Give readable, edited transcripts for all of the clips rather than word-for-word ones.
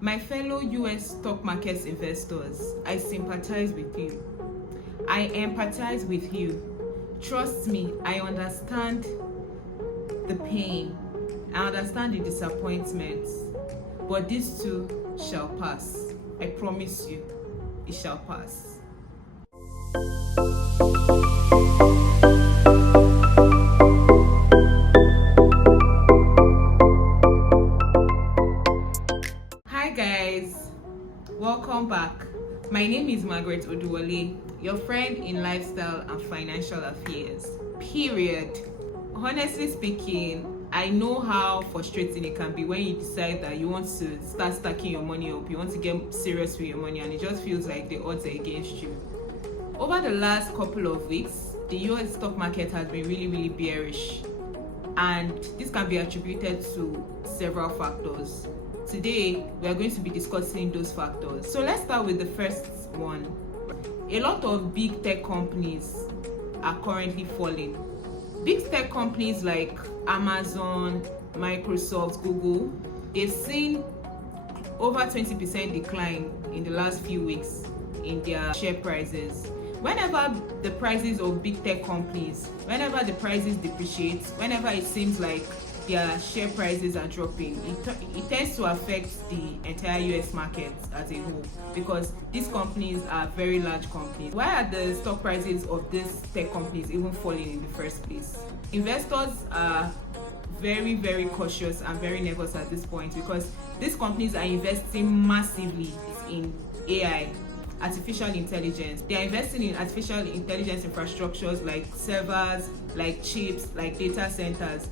My fellow US stock markets investors, I sympathize with you. I empathize with you. Trust me, I understand the pain. I understand the disappointments. But this too shall pass. I promise you, it shall pass. Hi guys, welcome back. My name is Margaret Oduwole, your friend in lifestyle and financial affairs. Period. Honestly speaking, I know how frustrating it can be when you decide that you want to start stacking your money up, you want to get serious with your money, and it just feels like the odds are against you. Over the last couple of weeks, the US stock market has been really bearish, and this can be attributed to several factors. Today, we are going to be discussing those factors. So let's start with the first one. A lot of big tech companies are currently falling. Big tech companies like Amazon, Microsoft, Google, they've seen over 20% decline in the last few weeks in their share prices. Whenever the prices of big tech companies, whenever the prices depreciate, whenever it seems like their share prices are dropping, it tends to affect the entire US market as a whole, because these companies are very large companies. Why are the stock prices of these tech companies even falling in the first place? Investors are very cautious and very nervous at this point, because these companies are investing massively in AI, artificial intelligence. They are investing in artificial intelligence infrastructures like servers, like chips, like data centers.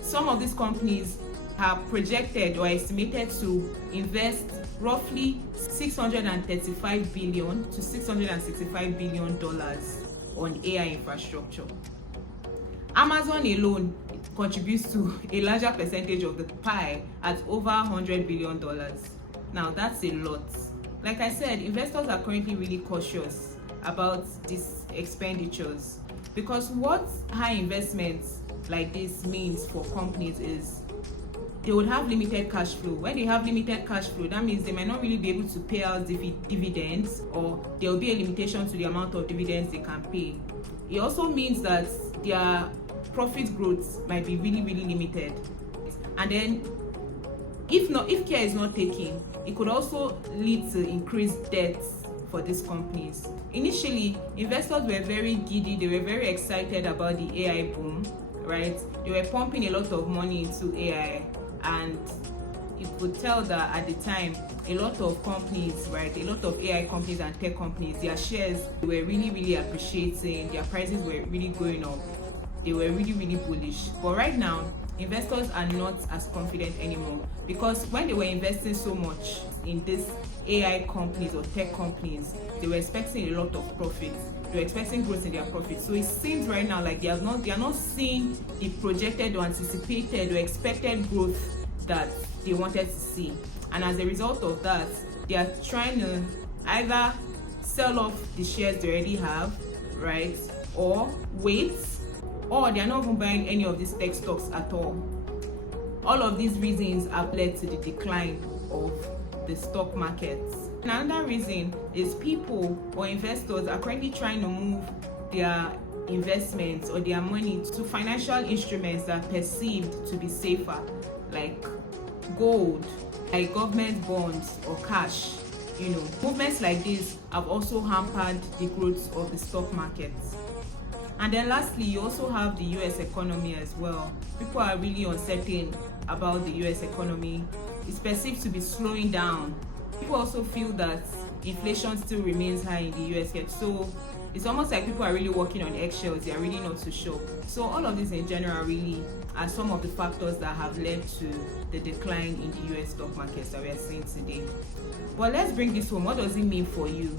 Some of these companies have projected or estimated to invest roughly $635 billion to $665 billion on AI infrastructure. Amazon alone contributes to a larger percentage of the pie at over $100 billion. Now that's a lot. Like I said, investors are currently really cautious about these expenditures, because what high investments like this means for companies is they would have limited cash flow. When they have limited cash flow, that means they might not really be able to pay out dividends, or there will be a limitation to the amount of dividends they can pay. It also means that their profit growth might be really limited. And then if care is not taken, it could also lead to increased debts for these companies. Initially, investors were very giddy, they were very excited about the AI boom, right? They were pumping a lot of money into AI, and you could tell that at the time, a lot of companies, right, a lot of AI companies and tech companies, their shares were really appreciating, their prices were really going up. They were really bullish. But right now, investors are not as confident anymore, because when they were investing so much in these AI companies or tech companies, they were expecting a lot of profits. They were expecting growth in their profits. So it seems right now like they are not seeing the projected or anticipated or expected growth that they wanted to see. And as a result of that, they are trying to either sell off the shares they already have, right, or wait, or they are not even buying any of these tech stocks at all. All of these reasons have led to the decline of the stock markets. Another reason is people or investors are currently trying to move their investments or their money to financial instruments that are perceived to be safer, like gold, like government bonds or cash. Movements like this have also hampered the growth of the stock markets. And then lastly, you also have the US economy as well. People are really uncertain about the US economy. It's perceived to be slowing down. People also feel that inflation still remains high in the US yet. So it's almost like people are really walking on eggshells. They are really not too sure. So all of this in general really are some of the factors that have led to the decline in the US stock markets that we are seeing today. But let's bring this home. What does it mean for you?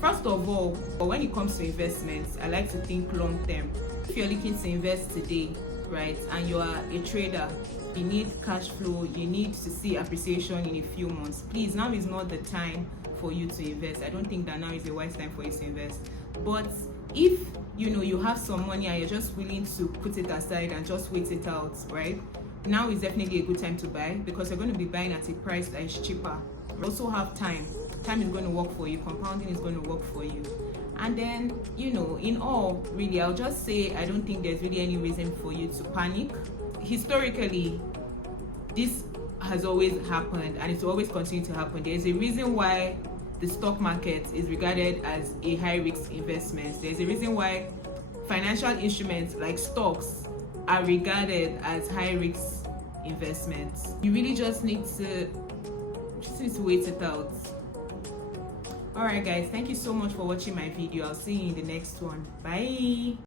First of all, when it comes to investments, I like to think long term. If you're looking to invest today, right, and you are a trader, you need cash flow, you need to see appreciation in a few months. Please, now is not the time for you to invest. I don't think that now is a wise time for you to invest. But if you have some money and you're just willing to put it aside and just wait it out, right? now is definitely a good time to buy because you're going to be buying at a price that is cheaper. You also have time. Time is going to work for you. Compounding is going to work for you. And then, in all, really, I'll just say I don't think there's really any reason for you to panic. Historically, this has always happened and it will always continue to happen. There's a reason why the stock market is regarded as a high-risk investment. There's a reason why financial instruments like stocks are regarded as high-risk investments. You really just need to wait it out. Alright guys, thank you so much for watching my video. I'll see you in the next one. Bye.